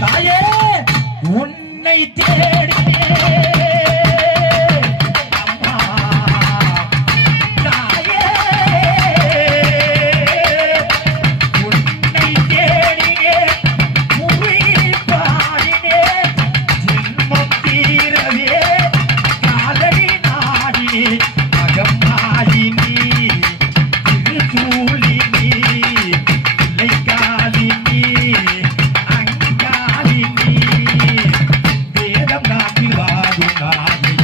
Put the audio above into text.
தாயே உன்னை தேடினே Thank.